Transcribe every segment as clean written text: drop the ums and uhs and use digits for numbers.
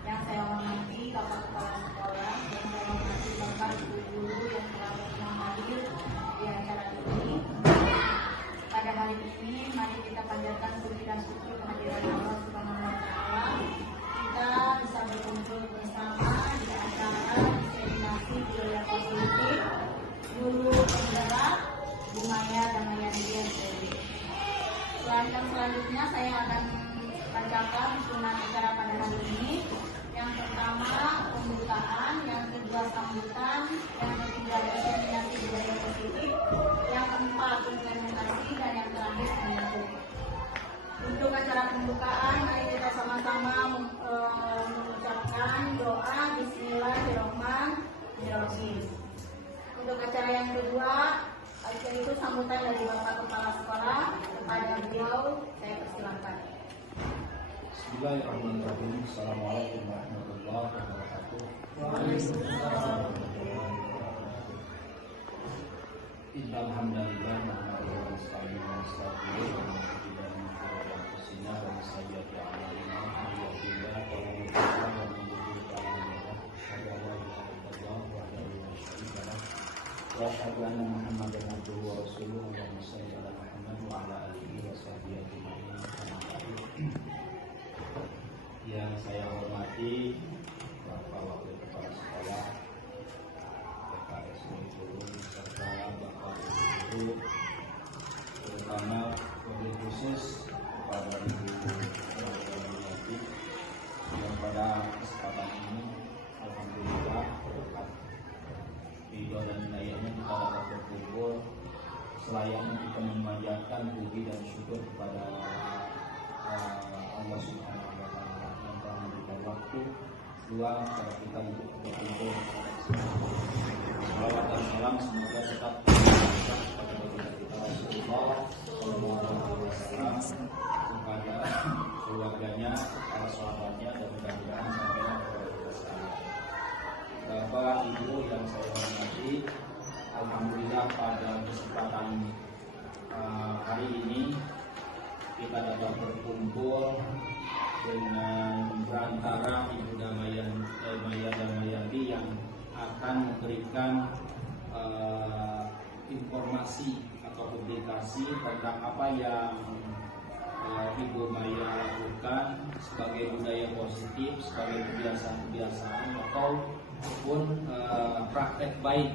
Yang saya hormati Bapak Kepala Sekolah, yang saya hormati Bapak Ibu Guru yang telah berkenan hadir di acara ini. Pada hari ini, mari kita panjatkan puji dan syukur kehadiran Allah Subhanahu wa Ta'ala. Kita bisa berkumpul bersama di acara diseminasi budaya positif Guru Penggerak Bumaya Damayanti SPB. Selanjutnya saya akan bacakan susunan acara pada hari ini. Yang pertama pembukaan, yang kedua sambutan, yang ketiga diseminasi budaya positif, yang keempat implementasi, dan yang terakhir penutup. Untuk acara pembukaan, mari kita sama-sama mengucapkan doa Bismillahirrahmanirrahim. Untuk acara yang kedua, yaitu sambutan dari Bapak Kepala Sekolah. Kepada beliau, saya persilakan. Bismillahirrahmanirrahim. Assalamualaikum warahmatullahi wabarakatuh. Innal hamdalillah nahmaduhu wa nasta'inuhu wa nastaghfiruh wa na'udzu billahi min shururi anfusina wa min sayyiati a'malina. Man yahdihillahu fala mudilla lahu wa man yudlil fala hadiya lahu. Asyhadu an la ilaha illallah wahdahu la syarika lahu wa asyhadu anna Muhammadan abduhu wa rasuluhu. Allahumma shalli ala Muhammad wa ala alihi wa sahbihi ajma'in. Yang saya hormati Bapak Wakil Kepala Sekolah PKS Turun serta Bapak Ibu, terutama wabil khusus kepada Ibu Yati yang pada kesempatan ini alhamdulillah berkat ridho dan hidayahnya kita dapat berkumpul selayaknya kita memanjatkan puji dan syukur kepada Allah Subhanahu wa Ta'ala yang telah memberikan waktu luang kepada kita untuk berkumpul. Salawat dan salam semoga tetap kepada baginda kita Rasulullah Shallallahu Alaihi Wasallam, kepada keluarganya, para sahabatnya, dan mudah-mudahan sampai kepada kita sekalian. Bapak Ibu yang saya hormati, alhamdulillah pada kesempatan hari ini kita dapat berkumpul dengan berantara Ibu Damayanti yang akan memberikan informasi atau publikasi tentang apa yang Ibu Maya lakukan sebagai budaya positif, sebagai kebiasaan-kebiasaan ataupun praktek baik.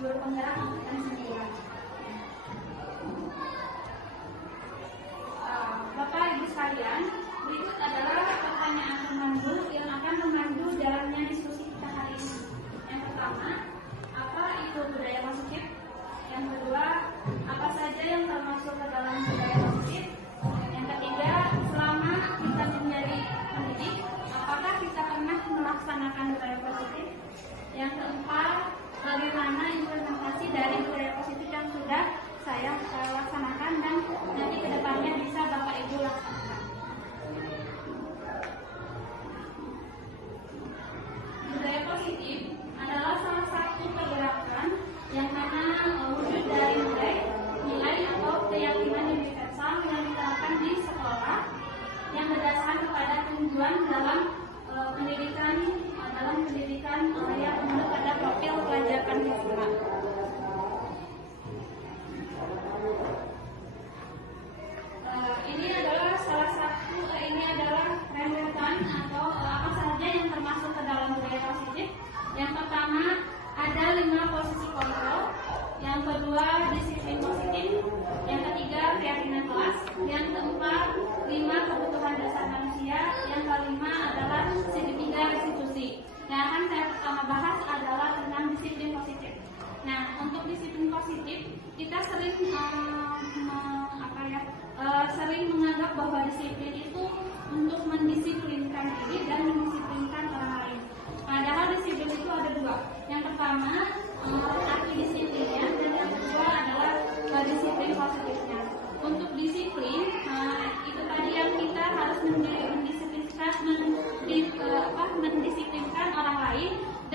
Guru Penggerak Angkatan 9. Bapak Ibu sekalian, berikut adalah pertanyaan pemandu yang akan memandu jalannya diskusi kita hari ini. Yang pertama, apa itu budaya positif? Yang kedua, apa saja yang termasuk ke dalam budaya positif? Yang ketiga, selama kita menjadi pendidik, apakah kita pernah melaksanakan budaya positif? Yang keempat, bagaimana implementasi dari budaya positif yang sudah saya laksanakan dan nanti kedepannya bisa Bapak Ibu laksanakan. Budaya positif adalah salah satu pergerakan yang mana wujud dari nilai atau keyakinan universal yang diterapkan di sekolah yang berdasarkan kepada tujuan dalam pendidikan yang menurut pada profil pelajar Pancasila. Ini adalah rentetan atau apa saja yang termasuk ke dalam budaya positif. Yang pertama ada 5 posisi kontrol, yang kedua disiplin positif, yang ketiga keyakinan kelas, yang keempat 5 kebutuhan dasar manusia, yang kelima adalah segitiga restitusi. Yang akan saya pertama bahas adalah tentang disiplin positif. Nah, untuk disiplin positif kita sering sering menganggap bahwa disiplin itu untuk mendisiplinkan diri dan mendisiplinkan orang lain.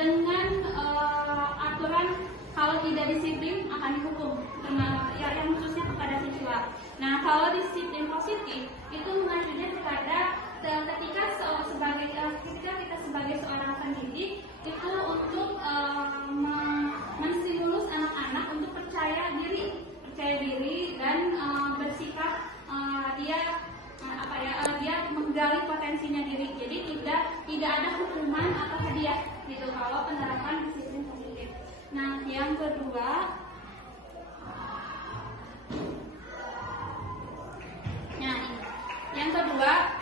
dengan aturan kalau tidak disiplin akan dihukum, yang khususnya kepada siswa. Nah, kalau disiplin positif itu mengajunya kepada ketika kita sebagai seorang pendidik itu untuk menstimulus anak-anak untuk percaya diri dan bersikap dia menggali potensinya diri. Jadi tidak ada hukuman atau hadiah gitu kalau penerapan disiplin positif. Nah, yang kedua,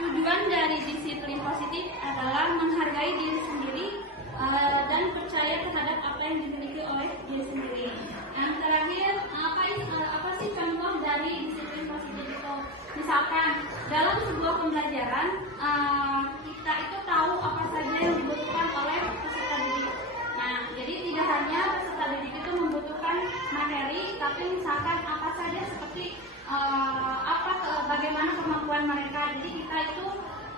tujuan dari disiplin positif adalah menghargai diri sendiri dan percaya terhadap apa yang dimiliki oleh diri sendiri. Yang terakhir, apa sih contoh dari disiplin positif itu? Misalkan dalam sebuah pembelajaran kita itu tahu apa saja yang dibutuhkan oleh peserta didik. Nah, jadi tidak hanya peserta didik itu membutuhkan materi, tapi misalkan apa saja seperti bagaimana kemampuan mereka. Jadi kita itu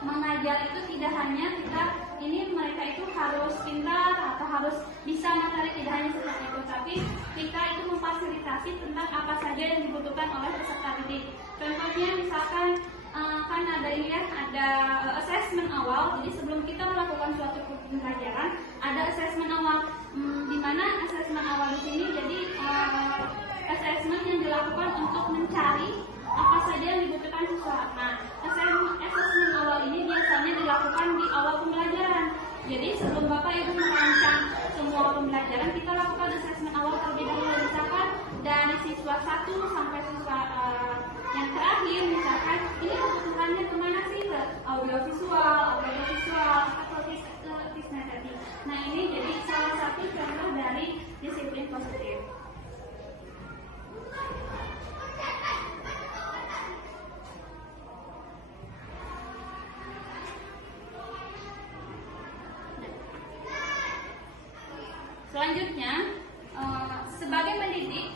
mengajar itu tidak hanya mereka itu harus pintar atau harus bisa materi, tidak hanya seperti itu, tapi kita itu memfasilitasi tentang apa saja yang dibutuhkan oleh peserta didik. Contohnya misalkan kan ada assessment awal. Jadi sebelum kita melakukan suatu pembelajaran ada assessment awal, di mana assessment awal di sini jadi assessment yang dilakukan untuk mencari apa saja yang dibutuhkan siswa. Nah, assessment awal ini biasanya dilakukan di awal pembelajaran. Jadi sebelum Bapak Ibu merancang semua pembelajaran, kita lakukan assessment awal terlebih dahulu. Misalkan dari siswa 1 sampai siswa yang terakhir, misalkan ini kebutuhannya kemana sih, ke audiovisual atau kinestetik. Nah, ini jadi salah satu contoh dari disiplin positif. Selanjutnya, sebagai pendidik,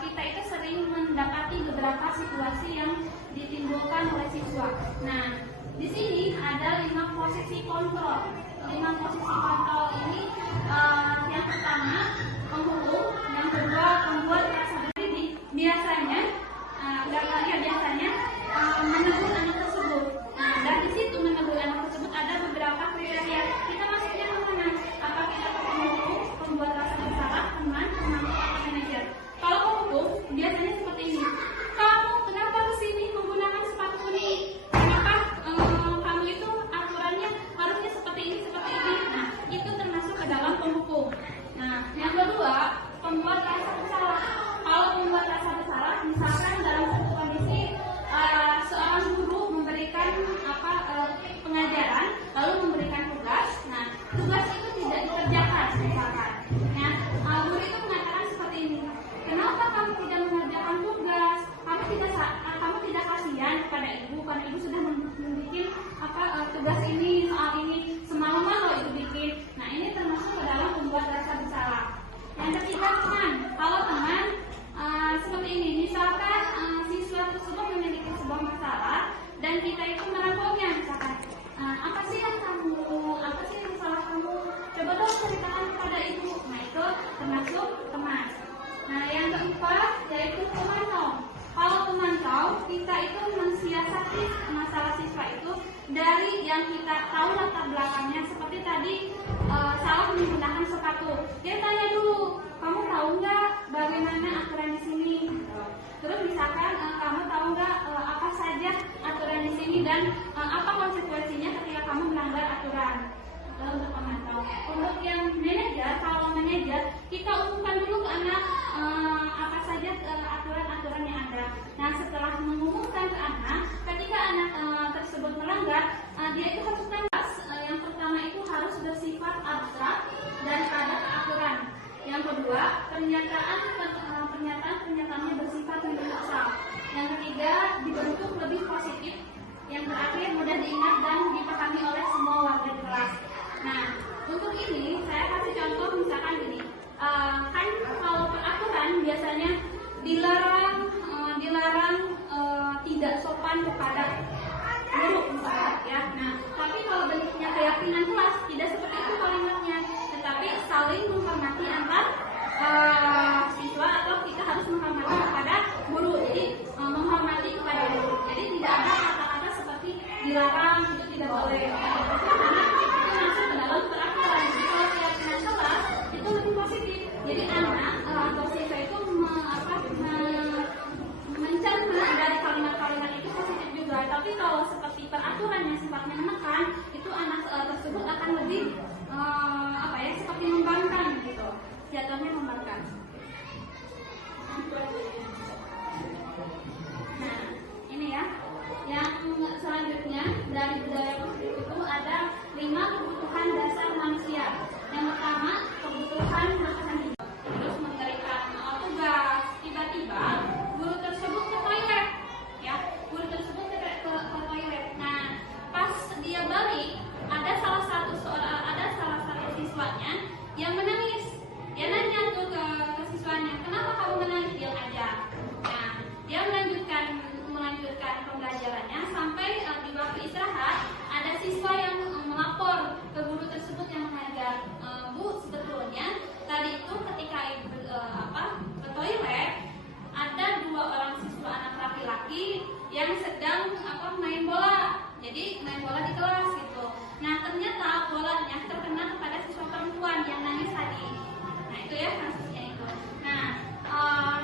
kita itu sering mendapati beberapa situasi yang ditimbulkan oleh siswa. Nah, di sini ada 5 posisi kontrol. 5 posisi kontrol ini, yang pertama penghukum, yang kedua pembuat rasa pendidik. Biasanya menegur anak tersebut. Nah, dari situ menegur anak tersebut ada beberapa kriteria. Kita masuknya kemana? Apa kita penghukum, pembuat rasa bersalah, teman, pemangku, atau manajer? Kalau penghukum biasanya seperti ini. Kamu kenapa kesini menggunakan sepatu kuning? Kenapa kamu itu aturannya harusnya seperti ini? Nah, itu termasuk ke dalam penghukum. Nah, yang kedua, pembuat rasa bersalah. Kalau pembuat rasa bersalah, misalkan dalam satu kondisi seorang guru memberikan pengajaran, lalu memberikan tugas. Nah, tugas itu tidak dikerjakan, misalkan. Nah, guru itu mengatakan seperti ini. Kenapa kamu tidak mengerjakan tugas? Kamu tidak kasihan kepada ibu, karena ibu sudah membuat tugas ini, soal ini semalaman loh ibu bikin. Nah, ini termasuk ke dalam membuat rasa bersalah. Yang ketiga, teman. Kalau teman seperti ini, misalkan siswa tersebut memiliki sebuah masalah dan kita itu merangkulnya, misalkan apa sih masalah kamu? Coba dong ceritakan kepada ibu. Nah, itu termasuk teman. Nah, yang keempat yaitu pemantau. Kalau pemantau, kita itu mensiasati masalah siswa itu dari yang kita tahu latar belakangnya. Seperti tadi salah menggunakan sepatu, dia tanya dulu, kamu tahu nggak bagaimana aturan di sini? Terus misalkan kamu tahu nggak apa saja aturan di sini dan apa konsekuensinya ketika kamu melanggar aturan? Untuk pemantau. Untuk yang manajer, kalau manajer kita umumkan dulu ke anak apa saja aturan-aturan yang ada. Nah, setelah mengumumkan ke anak, ketika anak tersebut melanggar, dia itu harus tegas. Yang pertama itu harus bersifat abstrak dan ada aturan. Yang kedua, pernyataannya bersifat universal. Yang ketiga, dibentuk lebih positif. Yang terakhir, mudah diingat dan dipahami oleh semua warga di kelas. Nah, untuk ini saya kasih contoh, misalkan gini, kan kalau peraturan biasanya dilarang tidak sopan kepada guru, misalkan ya. itu tidak boleh. Karena itu masuk ke dalam peraturan. Jadi kalau keyakinan kelas itu lebih positif. Jadi anak atau siswa itu mencerna dari kalimat-kalimat itu positif juga. Tapi kalau seperti peraturan yang sifatnya menekan, itu anak tersebut akan lebih seperti membangkang gitu. Jatuhnya membangkang. Nah, ini ya. Yang selanjutnya dari budaya positif itu ada 5 kebutuhan dasar manusia. Yang pertama, kebutuhan makanan hidup. Terus memberikan tugas. Tiba-tiba guru tersebut ke toilet, ya. Guru tersebut ke toilet. Nah, pas dia balik, ada salah satu siswanya yang menangis. Dia nanya tuh ke siswanya, kenapa kamu menangis? Dia aja. Nah, dia melanjutkan pembelajarannya sampai di waktu istirahat ada siswa yang melapor ke guru tersebut yang mengajar, Bu, sebetulnya tadi itu ketika ibu ke toilet ada 2 orang siswa anak laki-laki yang sedang main bola. Jadi main bola di kelas gitu. Nah, ternyata bolanya terkena kepada siswa perempuan yang nangis tadi. Nah, itu ya kasusnya itu. Nah,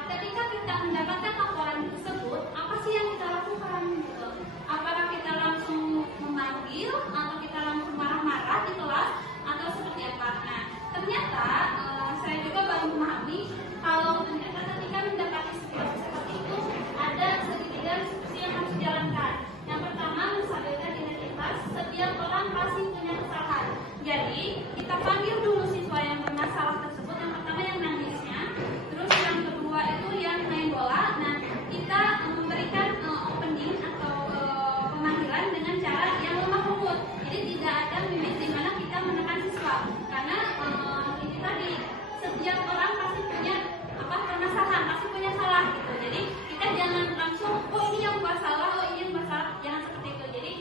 ketika kita mendapatkan laporan tersebut, apa sih yang kita lakukan gitu? Apakah kita langsung memanggil atau kita langsung marah-marah di kelas atau seperti apa? Nah, ternyata saya juga baru memahami kalau ternyata ketika mendapati situasi seperti itu ada segitiga diskusi yang harus dijalankan. Yang pertama, menstabilkan identitas. Setiap orang pasti punya kesalahan. Jadi kita panggil dulu siswa yang bermasalah tersebut. Yang pertama yang nangisnya, terus yang kedua itu yang main bola. Nah, kita memberikan opening atau pemanggilan dengan cara yang lemah lembut. Jadi tidak ada mimik di mana kita menekan siswa. Karena ini tadi setiap orang pasti punya permasalahan, pasti punya salah gitu. Jadi kita jangan langsung, oh ini yang buat salah, oh ini yang buat salah, jangan seperti itu. Jadi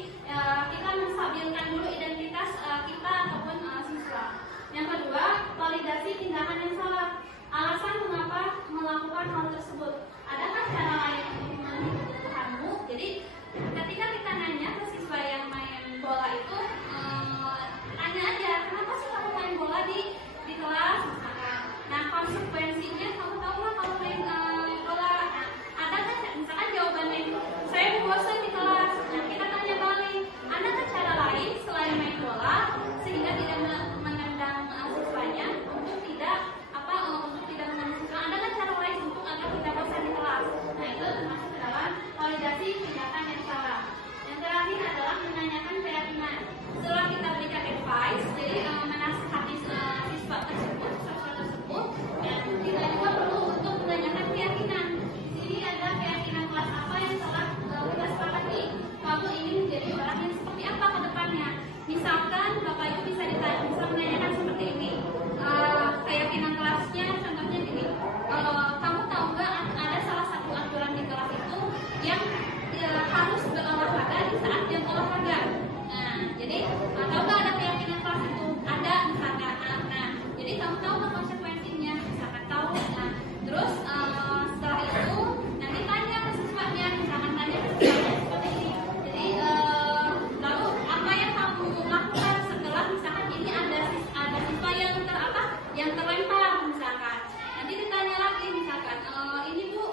kita menstabilkan dulu identitas kita ataupun siswa. Yang kedua, validasi tindakan yang salah. Alasan mengapa melakukan hal tersebut. Adakah cara lain untuk memenuhi kebutuhanmu? Jadi ketika kita nanya ke siswa yang main bola itu, tanya aja, kenapa sih kamu main bola di kelas misalkan. Nah, konsekuensinya kamu tahu lah kalau main bola. Nah, ada kan misalkan jawabannya itu, saya bosan di kelas. Nah, kita tanya balik, adakah cara lain selain main bola sehingga tidak menendang siswanya untuk tidak menendang siswa? Adakah cara lain untuk agar tidak bosan di kelas? Nah, itu termasuk dalam validasi tindakan yang salah. Yang terakhir adalah menanyakan keyakinan. Setelah kita berikan advice, jadi menasihati siswa tersebut, dan kita juga perlu untuk menanyakan keyakinan. Di sini ada keyakinan kelas apa yang telah kita sepakati. Kamu ingin menjadi orang yang seperti apa ke depannya? Misalkan Bapak Ibu bisa menanyakan seperti ini. Keyakinan kelasnya contohnya gini. Kamu tahu nggak ada salah satu aturan di kelas itu yang harus berolahraga di saat jam olahraga. Nah, jadi tahu nggak ada keyakinan kelas itu? Ada misalkan. Nah, jadi kamu tahu nggak konsekuensinya? Misalkan tahu. Nah, terus setelah itu nanti tanya ke siswanya, misalkan tanya ke siswanya seperti ini. Jadi lalu apa yang kamu lakukan setelah misalkan ini ada siswa yang terlempar misalkan. Nanti ditanya lagi misalkan, ini Bu,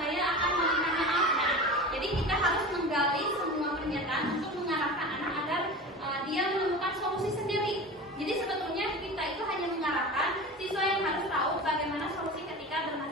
saya akan meminta maaf. Nah, jadi kita harus menggali semua pernyataan untuk mengarahkan anak agar dia menemukan solusi sendiri. Jadi sebetulnya kita itu hanya mengarahkan siswa yang harus tahu bagaimana solusi ketika bermasalah.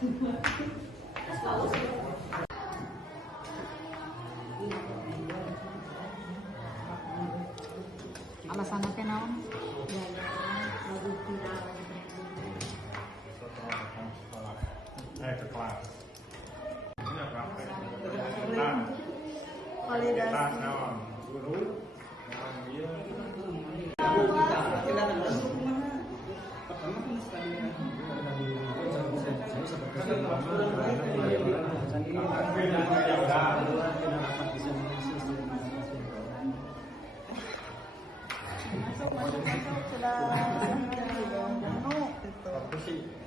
Alasan apa naon? Ke kelas. Ini praktek. Validasi. Naon? Guru memanggil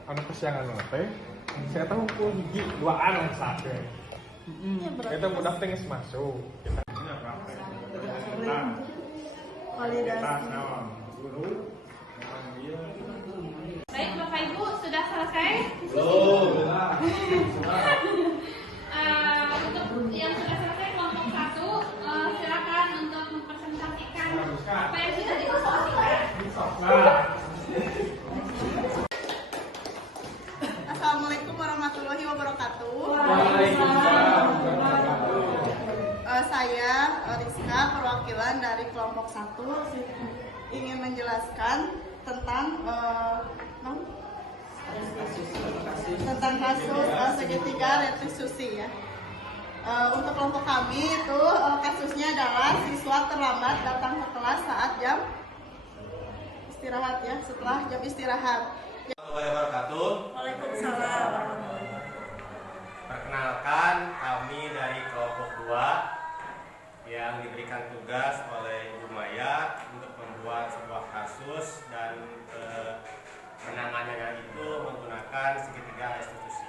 anak kesiangan teh saya tahu hukum hiji duaan yang satu kita budak teh geus masuk kita ini praktek Validasi. naon guru memanggil Baik Bapak Ibu, sudah selesai? Untuk yang sudah selesai kelompok 1, silakan untuk mempresentasikan apa yang sudah didiskusikan. Assalamualaikum warahmatullahi wabarakatuh. Saya Rizka, perwakilan dari kelompok 1, ingin menjelaskan tentang kasus segitiga restitusi ya. Untuk kelompok kami itu kasusnya adalah siswa terlambat datang ke kelas saat jam istirahat ya, setelah jam istirahat. Wabarakatuh. Waalaikumsalam. Perkenalkan, kami dari kelompok 2 yang diberikan tugas oleh Ibu Maya untuk membuat sebuah kasus dan menangannya itu menggunakan segitiga restitusi.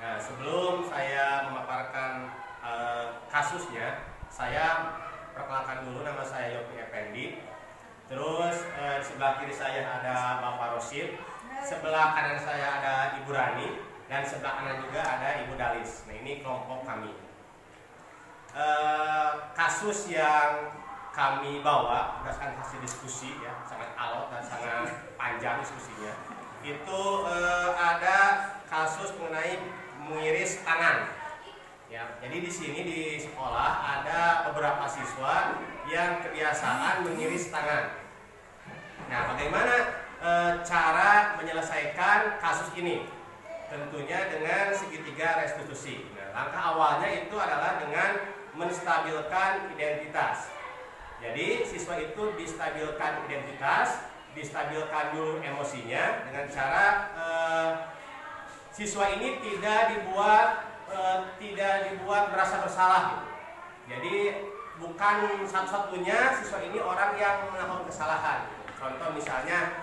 Nah, sebelum saya memaparkan kasusnya, saya perkenalkan dulu, nama saya Yopi Effendi. Terus di sebelah kiri saya ada Bapak Rosid, sebelah kanan saya ada Ibu Rani, dan sebelah kanan juga ada Ibu Dalis. Nah, ini kelompok kami. Kasus yang kami bawa berdasarkan hasil diskusi ya, sangat alot dan sangat panjang diskusinya. Itu ada kasus mengenai mengiris tangan. Ya, jadi di sini di sekolah ada beberapa siswa yang kebiasaan mengiris tangan. Nah, bagaimana cara menyelesaikan kasus ini? Tentunya dengan segitiga restitusi. Nah, langkah awalnya itu adalah dengan menstabilkan identitas. Jadi siswa itu distabilkan identitas, distabilkan dulu emosinya dengan cara siswa ini tidak dibuat merasa bersalah. Jadi bukan satu-satunya siswa ini orang yang melakukan kesalahan. Contoh misalnya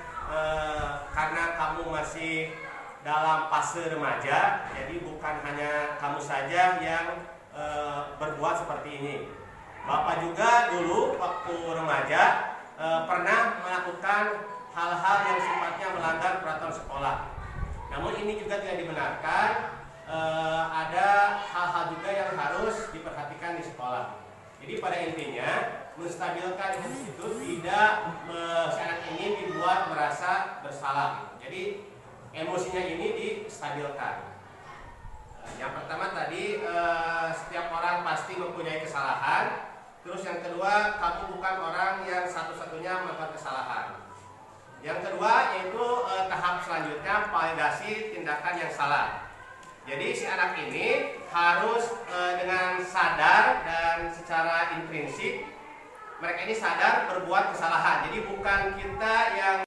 karena kamu masih dalam fase remaja, jadi bukan hanya kamu saja yang berbuat seperti ini. Bapak juga dulu waktu remaja pernah melakukan hal-hal yang sifatnya melanggar peraturan sekolah. Namun ini juga tidak dibenarkan. Ada hal-hal juga yang harus diperhatikan di sekolah. Jadi pada intinya menstabilkan itu tidak si anak ini dibuat merasa bersalah. Jadi emosinya ini distabilkan. Yang pertama tadi setiap orang pasti mempunyai kesalahan. Terus yang kedua, kamu bukan orang yang satu-satunya melakukan kesalahan. Yang kedua yaitu tahap selanjutnya validasi tindakan yang salah. Jadi si anak ini harus dengan sadar dan secara intrinsik mereka ini sadar berbuat kesalahan. Jadi bukan kita yang